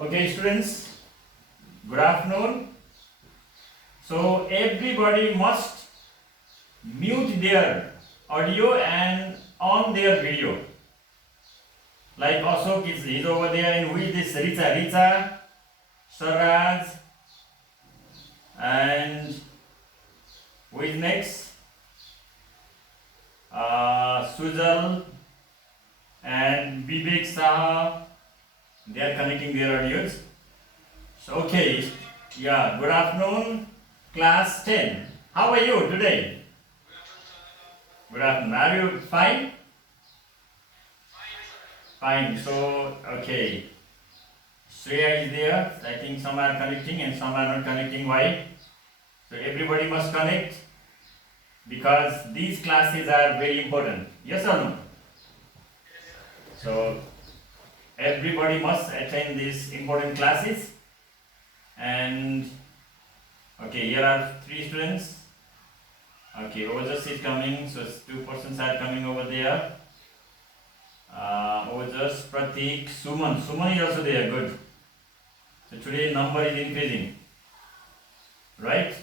Okay, students, good afternoon. So, everybody must mute their audio and on their video. Like Ashok is over there, and who is this? Richa, Saraj, and who is next? Sujal and Vivek Saha. They are connecting their audios. So, okay, yeah, good afternoon, class 10. How are you today? Good afternoon. Are you fine? Fine. So, okay. Shreya is there. I think some are connecting and some are not connecting. Why? So, everybody must connect because these classes are very important. Yes or no? So, everybody must attend these important classes. And, okay, here are 3 students. Okay, Ojas is coming. So, 2 persons are coming over there. Ojas, Pratik, Suman. Suman is also there. Good. So today number is increasing, right?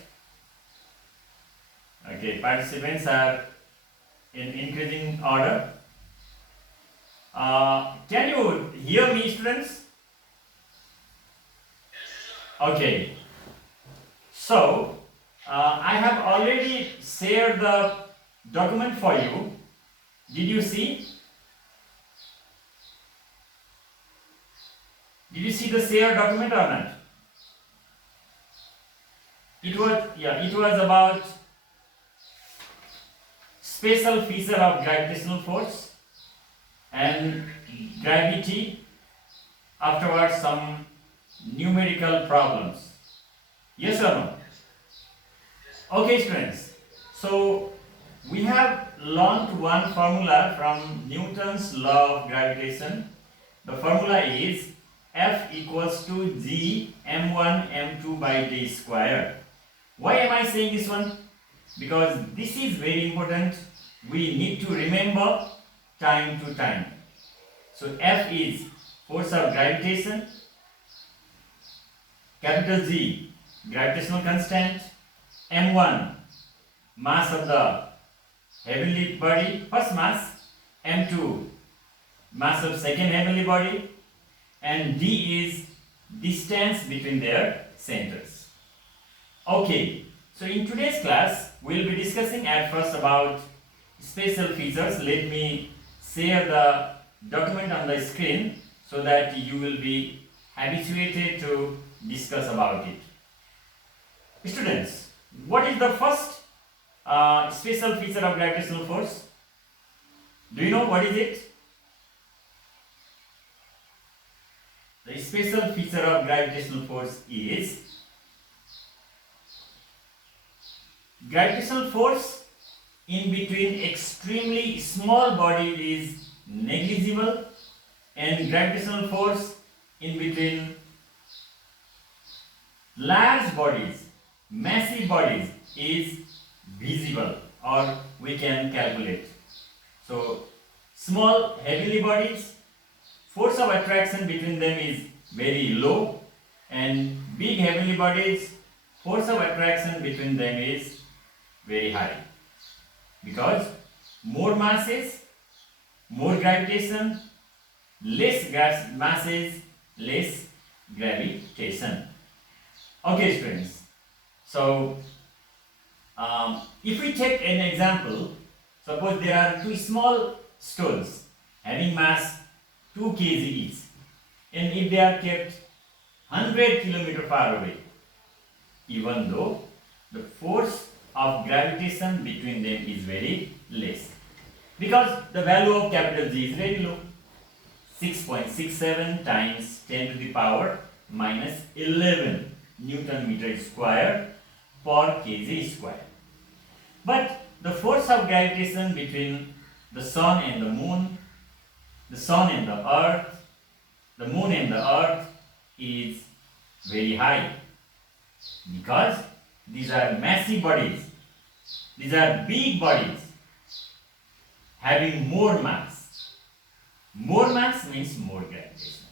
Okay, participants are in increasing order. Can you hear me, students? Okay. So I have already shared the document for you. Did you see? Did you see the shared document or not? It was about special feature of gravitational force and gravity. Afterwards, some numerical problems. Yes or no? Okay, students. So we have learned one formula from Newton's law of gravitation. The formula is F equals to G m1 m2 by d square. Why am I saying this one? Because this is very important. We need to remember time to time. So F is force of gravitation, capital G gravitational constant, m1 mass of the heavenly body, first mass, m2 mass of second heavenly body, and d is distance between their centers. Okay, so in today's class we will be discussing at first about special features. Let me share the document on the screen so that you will be habituated to discuss about it. Students, what is the first special feature of gravitational force? Do you know what is it? The special feature of gravitational force is gravitational force in between extremely small bodies is negligible, and gravitational force in between large bodies, massive bodies is visible, or we can calculate. So small heavenly bodies, force of attraction between them is very low, and big heavenly bodies, force of attraction between them is very high, because more masses, more gravitation, less masses, less gravitation. Okay, students. So if we take an example, suppose there are 2 small stones having mass 2 kg each, and if they are kept 100 km far away, even though the force of gravitation between them is very less, because the value of capital G is very low, 6.67 times 10 to the power minus 11 Newton meter square per kg square. But the force of gravitation between the sun and the moon, the sun and the earth, the moon and the earth is very high, because these are massive bodies, these are big bodies having more mass. More mass means more gravitation.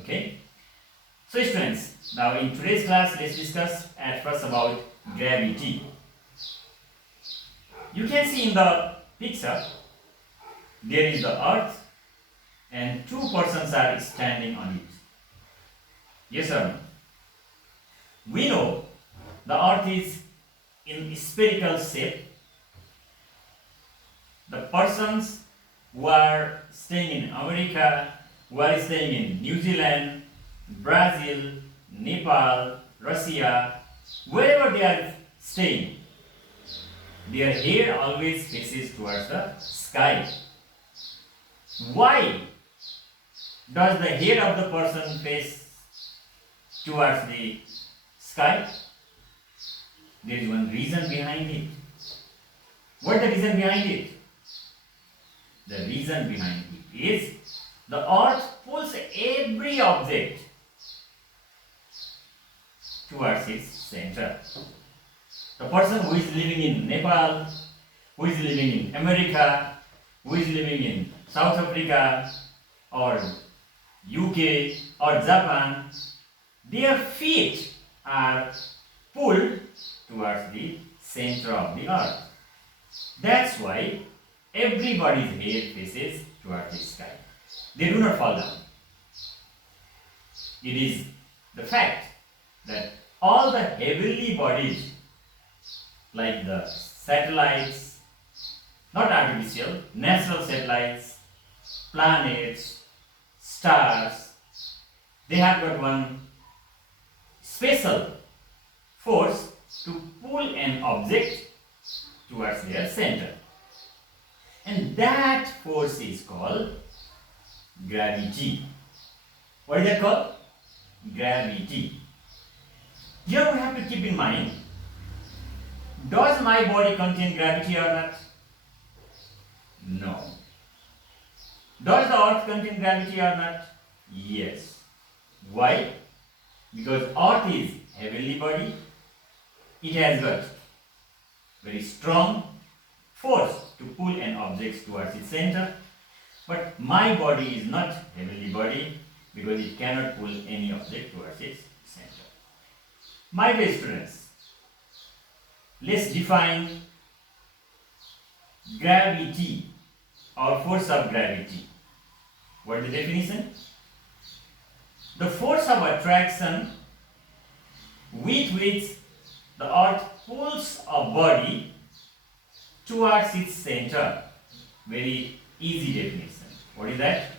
Okay? So students, now in today's class, let's discuss at first about gravity. You can see in the picture, there is the earth and two persons are standing on it. Yes or no? We know the earth is in spherical shape. The persons who are staying in America, who are staying in New Zealand, Brazil, Nepal, Russia, wherever they are staying, their head always faces towards the sky. Why does the head of the person face towards the sky? There is one reason behind it. What is the reason behind it? The reason behind it is the earth pulls every object towards its center. The person who is living in Nepal, who is living in America, who is living in South Africa or UK or Japan, their feet are pulled towards the center of the earth. That's why everybody's head faces towards the sky. They do not fall down. It is the fact that all the heavenly bodies, like the satellites, not artificial, natural satellites, planets, stars, they have got one special force to pull an object towards their center. And that force is called gravity. What is that called? Gravity. Here we have to keep in mind, does my body contain gravity or not? No. Does the earth contain gravity or not? Yes. Why? Because earth is heavenly body. It has got very strong force to pull an object towards its center. But my body is not heavenly body because it cannot pull any object towards its center. My dear students, let's define gravity or force of gravity. What is the definition? The force of attraction with which the earth pulls a body towards its center. Very easy definition. What is that?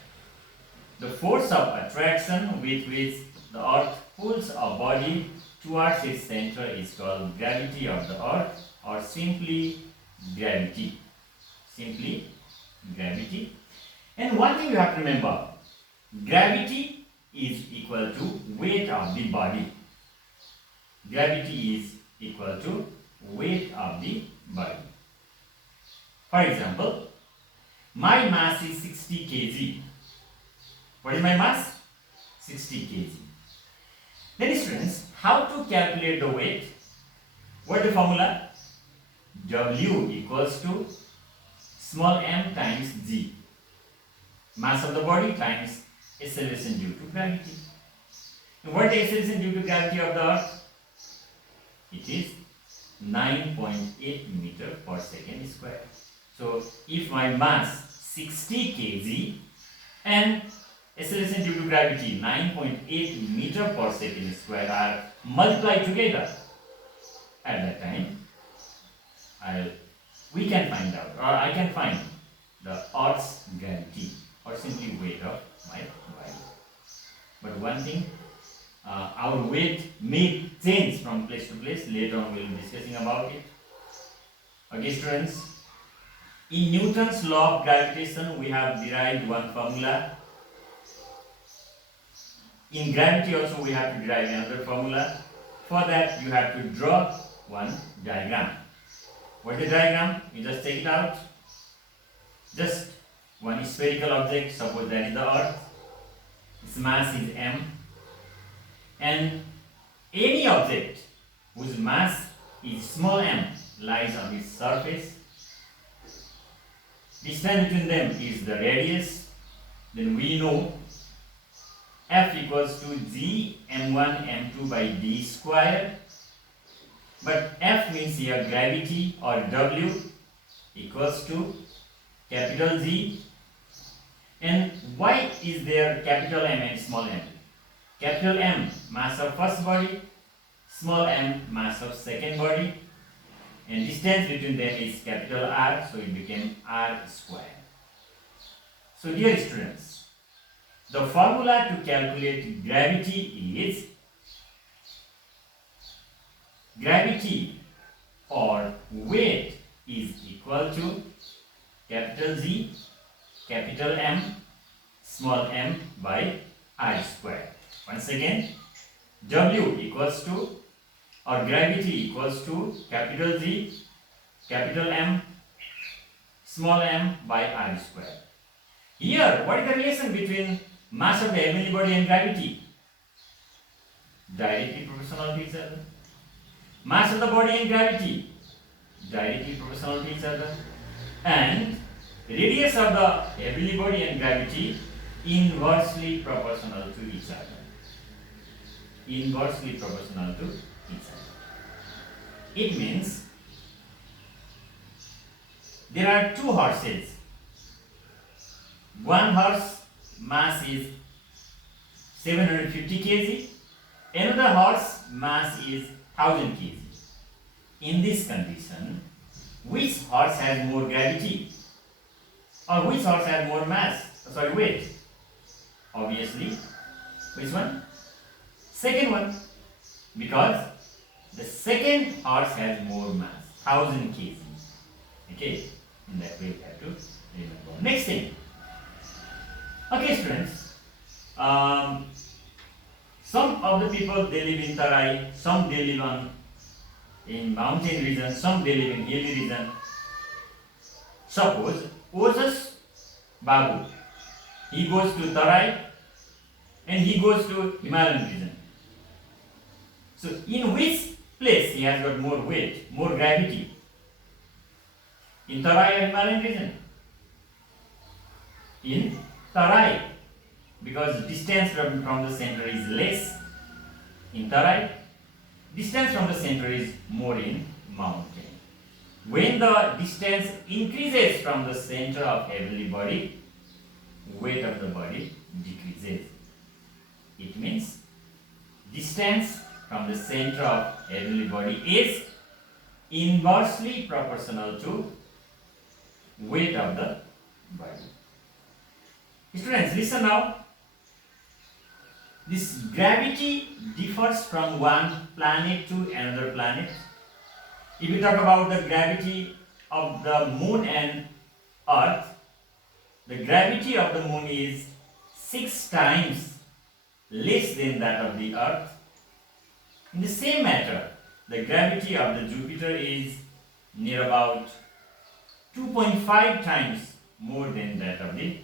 The force of attraction with which the earth pulls a body towards its center is called gravity of the earth, or simply gravity. Simply gravity. And one thing you have to remember, gravity is equal to weight of the body. Gravity is equal to weight of the body. For example, my mass is 60 kg. What is my mass? 60 kg. Then students, how to calculate the weight? What is the formula? W equals to small m times g. Mass of the body times acceleration due to gravity. And what is the acceleration due to gravity of the earth? It is 9.8 meter per second square. So if my mass 60 kg and acceleration due to gravity 9.8 meter per second square are multiplied together, at that time we can find out, or I can find the earth's gravity, or simply weight of my body. But one thing, our weight may change from place to place. Later on we will be discussing about it. Okay students, in Newton's law of gravitation we have derived one formula. In gravity also we have to derive another formula. For that you have to draw one diagram. What is the diagram? You just take it out. Just one spherical object, suppose that is the earth. Its mass is m. And any object whose mass is small m lies on its surface. Distance between them is the radius. Then we know F equals to G m1 m2 by d square. But F means here gravity, or W equals to capital G. And why is there capital M and small m? Capital M, mass of first body, small m, mass of second body, and distance between them is capital R, so it became R square. So dear students, the formula to calculate gravity is gravity or weight is equal to capital G, capital M, small m by R square. Once again, W equals to, or gravity equals to capital G, capital M, small m by R square. Here, what is the relation between mass of the heavenly body and gravity? Directly proportional to each other. Mass of the body and gravity, directly proportional to each other. And radius of the heavenly body and gravity, inversely proportional to each other. Inversely proportional to each other. It means there are two horses. One horse mass is 750 kg, another horse mass is 1000 kg. In this condition, which horse has more gravity? Or which horse has more mass? Weight? Obviously, which one? Second one. Because the second horse has more mass, 1000 kg. Okay, in that way we have to remember. Next thing. Okay, students. Some of the people, they live in Tarai, some they live in mountain region, some they live in hilly region. Suppose Ojas Babu, he goes to Tarai and he goes to Himalayan region. So in which place he has got more weight, more gravity? In Tarai or Himalayan region? In Tarai, because distance from the center is less in Tarai, distance from the center is more in mountain. When the distance increases from the center of heavenly body, weight of the body decreases. It means distance from the center of heavenly body is inversely proportional to weight of the body. Students, listen now. This gravity differs from one planet to another planet. If we talk about the gravity of the moon and earth, the gravity of the moon is 6 times less than that of the earth. In the same matter, the gravity of the Jupiter is near about 2.5 times more than that of the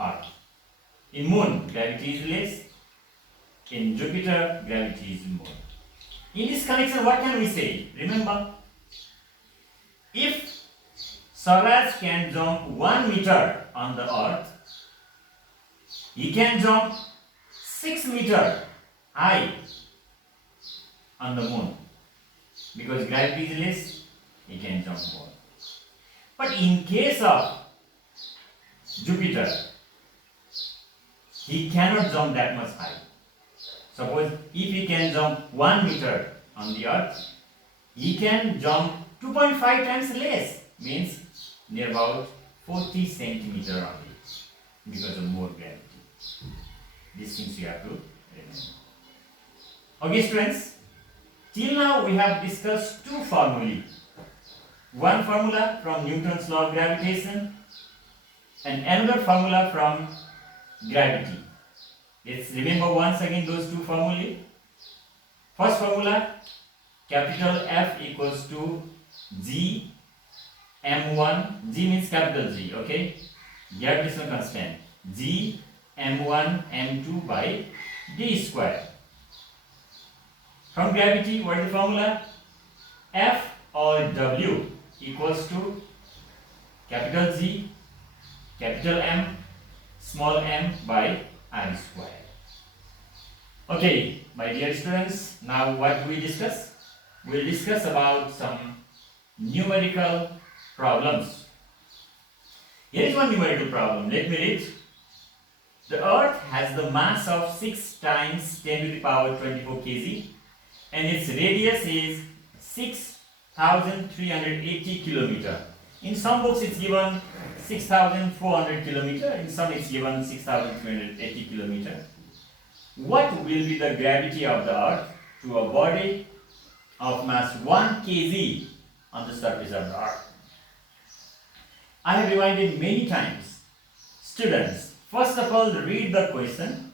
earth. In moon, gravity is less. In Jupiter, gravity is more. In this connection, what can we say? Remember, if Swaraj can jump 1 meter on the earth, he can jump 6 meter high on the moon. Because gravity is less, he can jump more. But in case of Jupiter, he cannot jump that much high. Suppose if he can jump 1 meter on the earth, he can jump 2.5 times less, means near about 40 centimeter only, because of more gravity. These things you have to remember. Okay, students, till now we have discussed two formulae. One formula from Newton's law of gravitation and another formula from gravity. Let's remember once again those two formulae. First formula, capital F equals to G m1, G means capital G, okay? Gravitational constant, G m1 m2 by d square. From gravity, what is the formula? F or W equals to capital G, capital M, small m by r square. Okay, my dear students, now what do we discuss? We'll discuss about some numerical problems. Here is one numerical problem. Let me read. The earth has the mass of 6 times 10 to the power 24 kg and its radius is 6,380 kilometer. In some books it's given 6,400 kilometer, in some it's given 6,380 kilometer. What will be the gravity of the earth to a body of mass 1 kg on the surface of the earth? I have reminded many times, students, first of all read the question,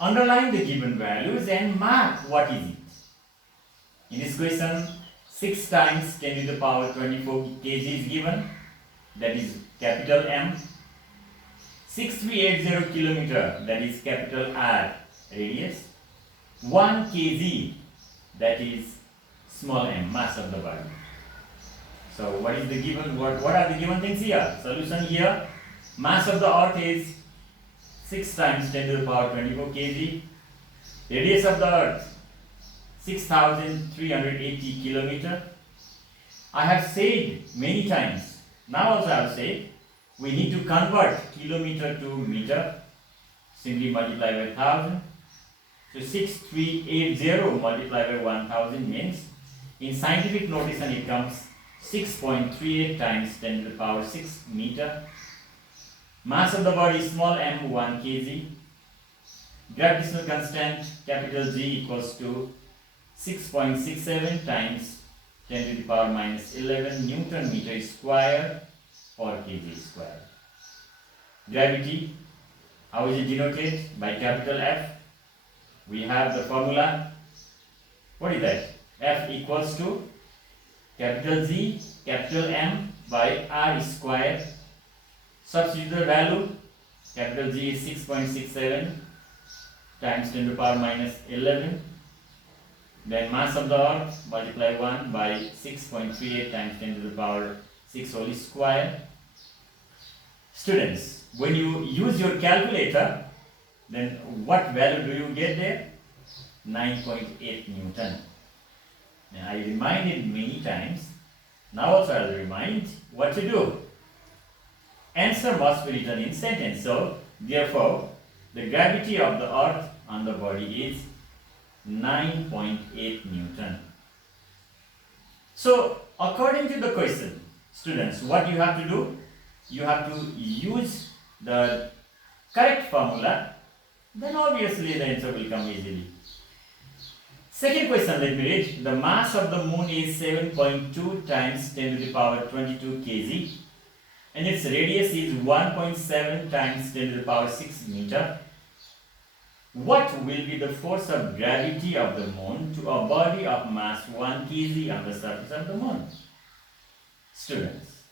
underline the given values and mark what is it. In this question, 6 times 10 to the power 24 kg is given, that is capital M. 6380 kilometer, that is capital R radius. 1 kg, that is small m, mass of the body. So what is the given, what are the given things here? Solution here, mass of the earth is 6 times 10 to the power 24 kg. Radius of the earth 6,380 kilometer. I have said many times, now also I have said, we need to convert kilometer to meter. Simply multiply by 1000. So 6380 multiplied by 1000 means, in scientific notation it comes 6.38 times 10 to the power 6 meter. Mass of the body small m 1 kg. Gravitational constant capital G equals to 6.67 times 10 to the power minus 11 Newton meter square per kg square. Gravity, how is it denoted? By capital F. We have the formula. What is that? F equals to capital G, capital M by R square. Substitute the value. Capital G is 6.67 times 10 to the power minus 11. Then mass of the earth multiply 1 by 6.38 times 10 to the power 6 whole square. Students, when you use your calculator, then what value do you get there? 9.8 Newton. Now, I reminded many times, now also I will remind what to do. Answer must be written in sentence. So, therefore, the gravity of the earth on the body is 9.8 Newton. So, according to the question, students, what you have to do? You have to use the correct formula, then obviously the answer will come easily. Second question, let me read. The mass of the moon is 7.2 times 10 to the power 22 kg and its radius is 1.7 times 10 to the power 6 meter. What will be the force of gravity of the moon to a body of mass 1 kg on the surface of the moon? Students,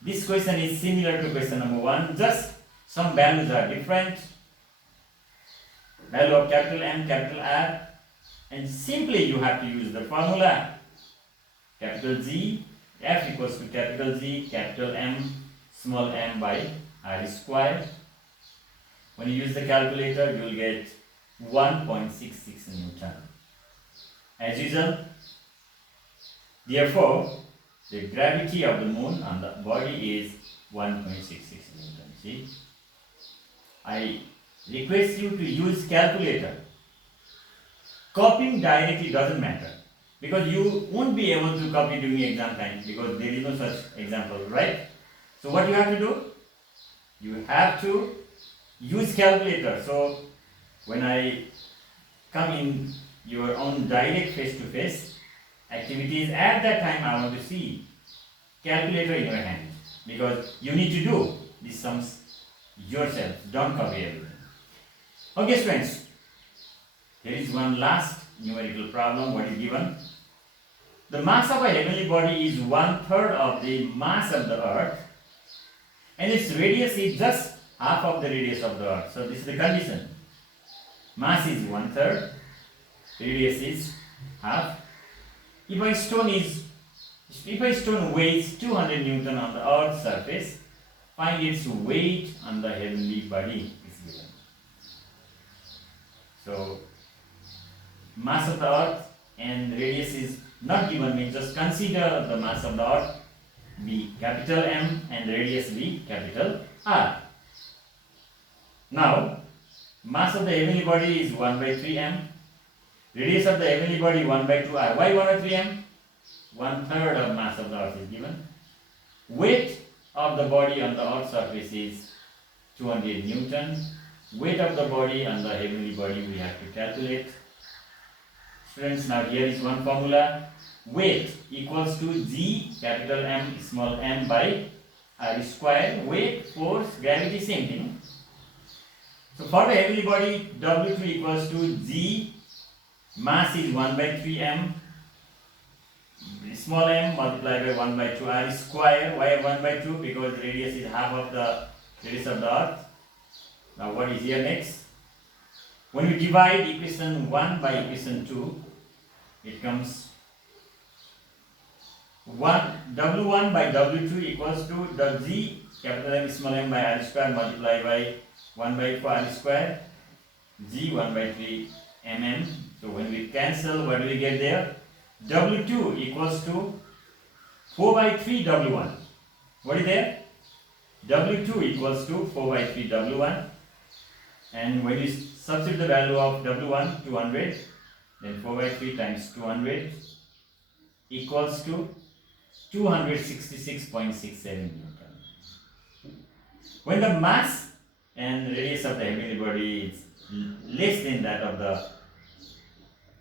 this question is similar to question number 1, just some values are different. Value of capital M, capital R, and simply you have to use the formula. Capital G, F equals to capital G, capital M, small m by R square. When you use the calculator, you will get 1.66 Newton. As usual, therefore, the gravity of the moon on the body is 1.66 Newton. See, I request you to use calculator. Copying directly doesn't matter because you won't be able to copy during exam time because there is no such example, right? So what you have to do? You have to use calculator. So when I come in your own direct face-to-face activities, at that time I want to see calculator in your hand because you need to do these sums yourself. Don't copy everything. Okay, friends. There is one last numerical problem. What is given? The mass of a heavenly body is 1/3 of the mass of the earth and its radius is just half of the radius of the earth. So this is the condition. Mass is 1/3, radius is half. If a stone weighs 200 Newton on the earth's surface, find its weight on the heavenly body is given. So mass of the earth and radius is not given, means just consider the mass of the earth be capital M and radius be capital R. Now mass of the heavenly body is 1 by 3 m, radius of the heavenly body 1 by 2 r. Why 1 by 3 m? 1/3 of mass of the earth is given. Weight of the body on the earth's surface is 200 Newton. Weight of the body on the heavenly body we have to calculate. Students, now here is one formula. Weight equals to G capital M small m by r square. Weight, force, gravity, same thing. So for the heavenly body, W2 equals to G, mass is 1 by 3 m, small m multiplied by 1 by 2 r square. Why 1 by 2? Because radius is half of the radius of the earth. Now what is here next? When we divide equation 1 by equation 2, it comes W1 by W2 equals to the G capital M small m by r square multiplied by 1 by 4 r square, G 1 by 3 mm. So when we cancel, what do we get there? W2 equals to 4 by 3 W1. What is there? W2 equals to 4 by 3 W1. And when you substitute the value of W1, 200, then 4 by 3 times 200 equals to 266.67 Newton. When the mass and radius of the heavenly body is less than that of the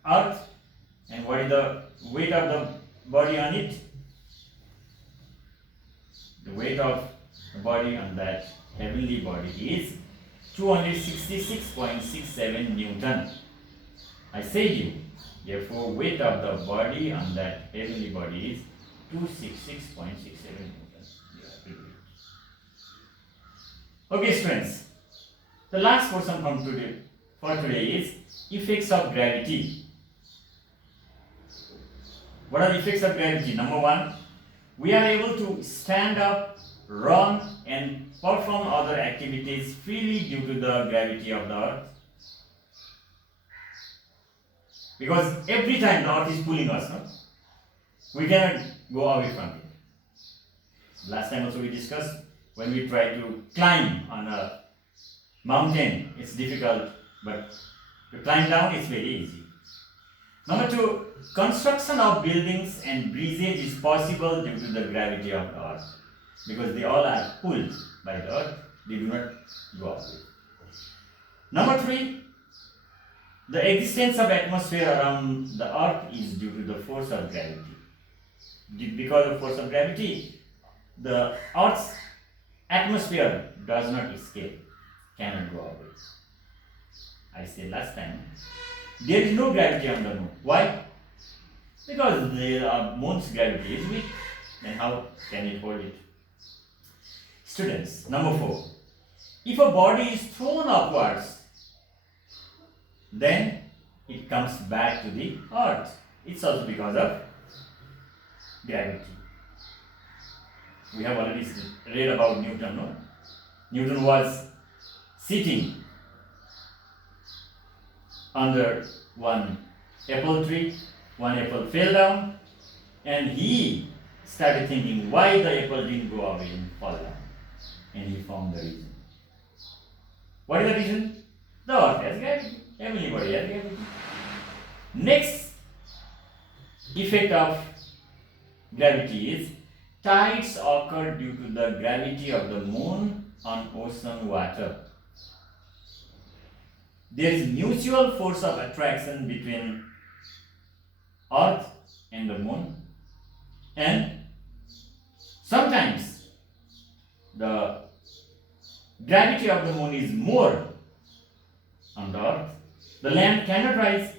earth, and what is the weight of the body on it? The weight of the body on that heavenly body is 266.67 Newton. I said you, therefore weight of the body on that heavenly body is 266.67 Newton. Okay students, the last portion for today is effects of gravity. What are the effects of gravity? Number one, we are able to stand up, run and perform other activities freely due to the gravity of the earth. Because every time the earth is pulling us, no? We cannot go away from it. Last time also we discussed, when we try to climb on a mountain, it's difficult, but to climb down is very easy. Number two, construction of buildings and bridges is possible due to the gravity of the earth, because they all are pulled by the earth, they do not go away. Number three, the existence of atmosphere around the earth is due to the force of gravity. Because of force of gravity, the earth's atmosphere does not escape, cannot go away. I said last time, there is no gravity on the moon. Why? Because the moon's gravity is weak. Then how can it hold it? Students, number 4. If a body is thrown upwards, then it comes back to the earth. It's also because of gravity. We have already read about Newton, no? Newton was sitting under one apple tree. One apple fell down, and he started thinking why the apple didn't go away and fall down. And he found the reason. What is the reason? The earth has gravity. Everybody has gravity. Next effect of gravity is tides occur due to the gravity of the moon on ocean water. There is mutual force of attraction between earth and the moon, and sometimes the gravity of the moon is more on the earth. The land cannot rise,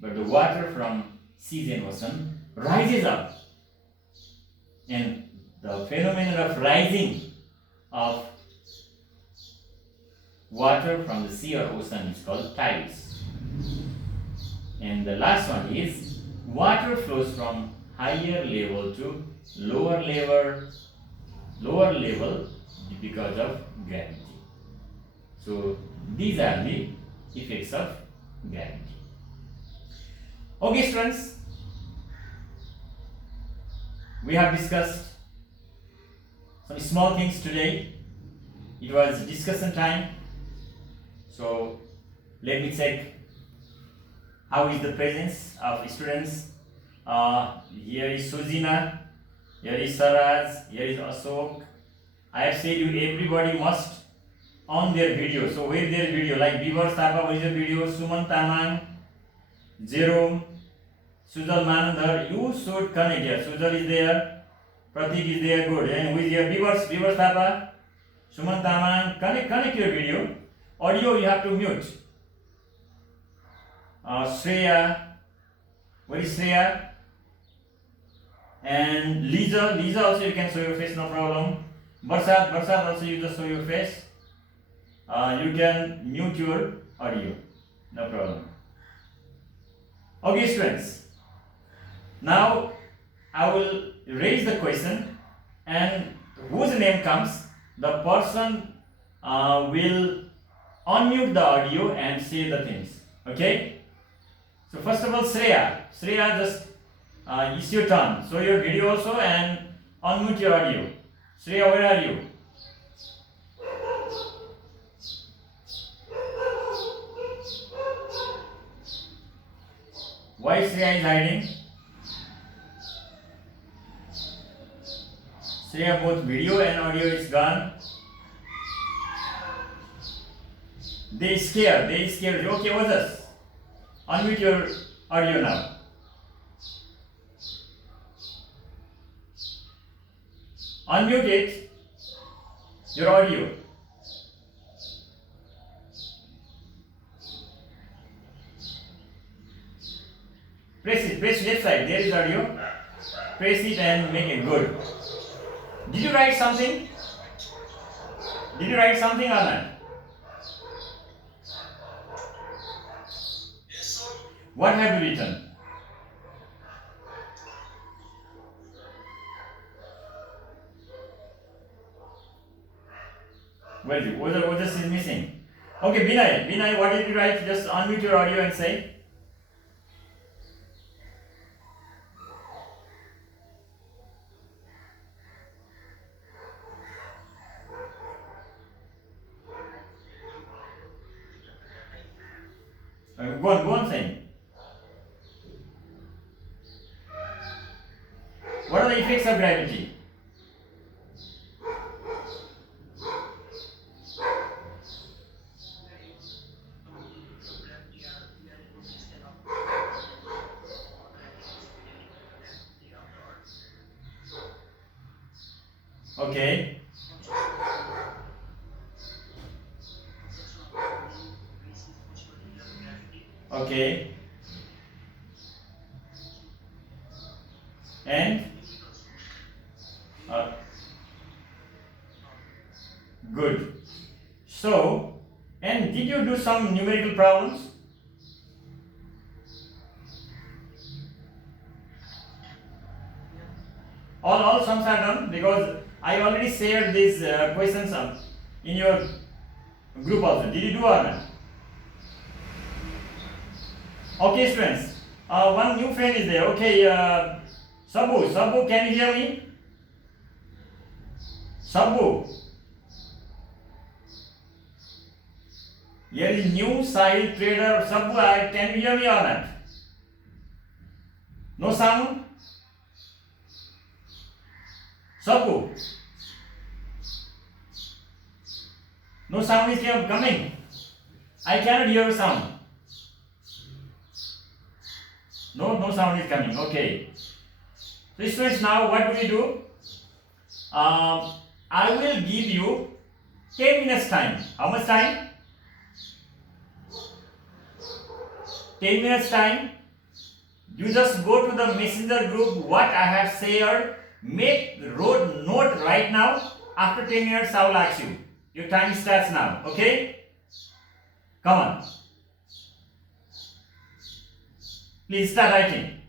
but the water from seas and ocean rises up, and the phenomenon of rising of water from the sea or ocean is called tides. And the last one is water flows from higher level to lower level because of gravity. So these are the effects of gravity. Okay students, we have discussed some small things today. It was discussion time. So let me check how is the presence of students. Here is Sujina, here is Saraj, here is Ashok. I have said you everybody must on their video. So where their video, like Bivars Thapa, where is your video? Suman Tamang, Jerome, Sujal Manandhar, you should connect here. Sujal is there, Pratik is there, good. And who is here? Bivars Thapa, Suman Tamang, connect your video. Audio you have to mute. Shreya, where is Shreya? And Lisa also you can show your face, no problem. Barsad also you just show your face. You can mute your audio, no problem. Okay students, now I will raise the question, and whose name comes, the person will unmute the audio and say the things. Okay, so first of all, Shreya just it's your turn. Show your video also and unmute your audio. Shreya, where are you? Why Shreya is hiding? Shreya, both video and audio is gone. They scared. Okay, what's this? Unmute your audio now. Unmute it, your audio. Press left side, there is audio. Press it and make it good. Did you write something? Or not? Yes, sir. What have you written? Where is it? What is missing? Okay, Binay, what did you write? Just unmute your audio and say. Go on saying. What are the effects of gravity? Okay. Okay. And good. So, and did you do some numerical problems? All sums are done, because I already shared these questions in your group also. Did you do or not? Okay students, one new friend is there. Okay, Sabu, can you hear me? Sabu. Here is new side trader. Sabu, can you hear me or not? No sound? Sabu. No sound is coming. I cannot hear sound. No sound is coming. Okay. So students, now what do we do? I will give you 10 minutes time. How much time? 10 minutes time. You just go to the messenger group what I have shared. Make road note right now. After 10 minutes I will ask you. Your time starts now. Okay? Come on. Please start writing.